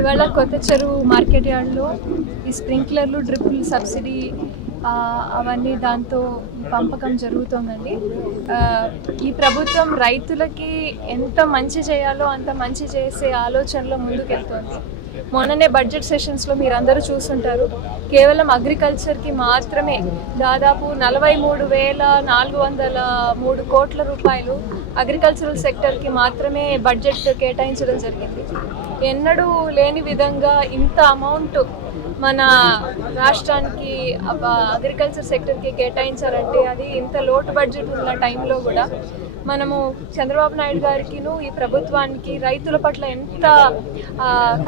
ఇవాళ కొత్త చెరువు మార్కెట్ యార్డ్లో ఈ స్ప్రింక్లర్లు డ్రిప్పులు సబ్సిడీ అవన్నీ దాంతో పంపకం జరుగుతుందండి. ఈ ప్రభుత్వం రైతులకి ఎంత మంచి చేయాలో అంత మంచి చేసే ఆలోచనలో ముందుకెళ్తోంది. మొన్ననే బడ్జెట్ సెషన్స్లో మీరందరూ చూస్తుంటారు. కేవలం అగ్రికల్చర్కి మాత్రమే దాదాపు 43,403 కోట్ల రూపాయలు అగ్రికల్చరల్ సెక్టర్కి మాత్రమే బడ్జెట్ కేటాయించడం జరిగింది. ఎన్నడూ లేని విధంగా ఇంత అమౌంట్ మన రాష్ట్రానికి అగ్రికల్చర్ సెక్టర్కి కేటాయించారంటే అది ఇంత లోటు బడ్జెట్ ఉన్న టైంలో కూడా మనము చంద్రబాబు నాయుడు గారికిను ఈ ప్రభుత్వానికి రైతుల పట్ల ఎంత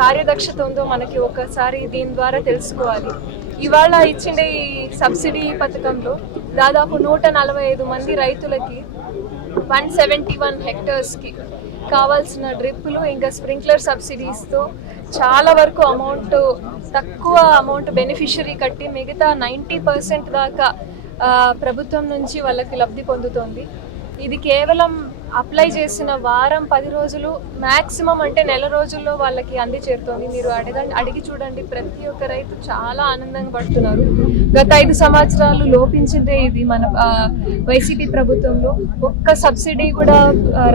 కార్యదక్షత ఉందో మనకి ఒకసారి దీని ద్వారా తెలుసుకోవాలి. ఇవాళ ఇచ్చిండే ఈ సబ్సిడీ పథకంలో దాదాపు 145 మంది రైతులకి 171 హెక్టర్స్కి కావాల్సిన డ్రిప్పులు ఇంకా స్ప్రింక్లర్ సబ్సిడీస్తో చాలా వరకు తక్కువ అమౌంట్ బెనిఫిషరీ కట్టి మిగతా 90% దాకా ప్రభుత్వం నుంచి వాళ్ళకి లబ్ధి పొందుతోంది. ఇది కేవలం అప్లై చేసిన వారం 10 రోజులు మ్యాక్సిమం అంటే నెల రోజుల్లో వాళ్ళకి అంది చేరుతోంది. మీరు అడిగి చూడండి, ప్రతి ఒక్క రైతు చాలా ఆనందంగా పడుతున్నారు. గత 5 సంవత్సరాలు లోపించిందే ఇది మన వైసీపీ ప్రభుత్వంలో. ఒక్క సబ్సిడీ కూడా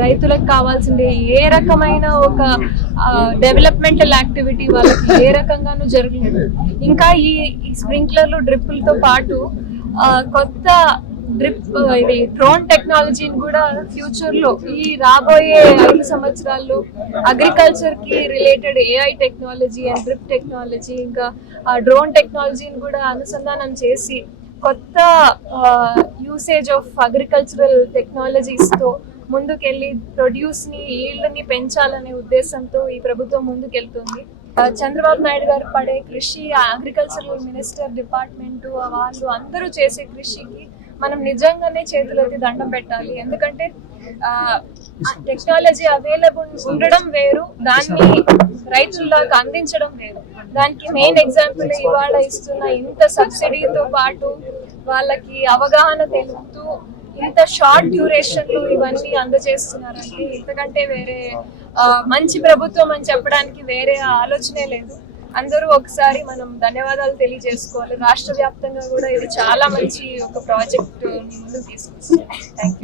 రైతులకు కావాల్సిందే ఏ రకమైన ఒక డెవలప్మెంటల్ యాక్టివిటీ వాళ్ళకి ఏ రకంగానూ జరగలేదు. ఇంకా ఈ స్ప్రింక్లర్లు డ్రిప్పులతో పాటు కొత్త ఇది డ్రోన్ టెక్నాలజీని కూడా ఫ్యూచర్ లో ఈ రాబోయే 5 సంవత్సరాల్లో అగ్రికల్చర్ కి related AI technology and drip technology ఇంకా డ్రోన్ టెక్నాలజీని కూడా అనుసంధానం చేసి కొత్త యూసేజ్ ఆఫ్ అగ్రికల్చరల్ టెక్నాలజీస్ తో ముందుకెళ్ళి ప్రొడ్యూస్ ని ఈల్డ్ ని పెంచాలనే ఉద్దేశంతో ఈ ప్రభుత్వం ముందుకెళ్తుంది. చంద్రబాబు నాయుడు గారు పడే కృషి, అగ్రికల్చరల్ మినిస్టర్ డిపార్ట్మెంట్ వాళ్ళు అందరూ చేసే కృషికి మనం నిజంగానే చేతులెత్తి దండం పెట్టాలి. ఎందుకంటే టెక్నాలజీ అవైలబుల్ ఉండడం వేరు, దాన్ని రైతులకు అందించడం వేరు. దానికి మెయిన్ ఎగ్జాంపుల్ ఇవాళ ఇస్తున్న ఇంత సబ్సిడీతో పాటు వాళ్ళకి అవగాహన తెలుపుతూ ఇంత షార్ట్ డ్యూరేషన్ లో ఇవన్నీ అందజేస్తున్నారంటే ఇంతకంటే వేరే మంచి ప్రభుత్వం అని చెప్పడానికి వేరే ఆలోచనే లేదు. అందరూ ఒకసారి మనం ధన్యవాదాలు తెలియజేసుకోవాలి. రాష్ట్ర వ్యాప్తంగా కూడా ఇది చాలా మంచి ఒక ప్రాజెక్ట్ ముందుకు తీసుకొస్తుంది. Thank you.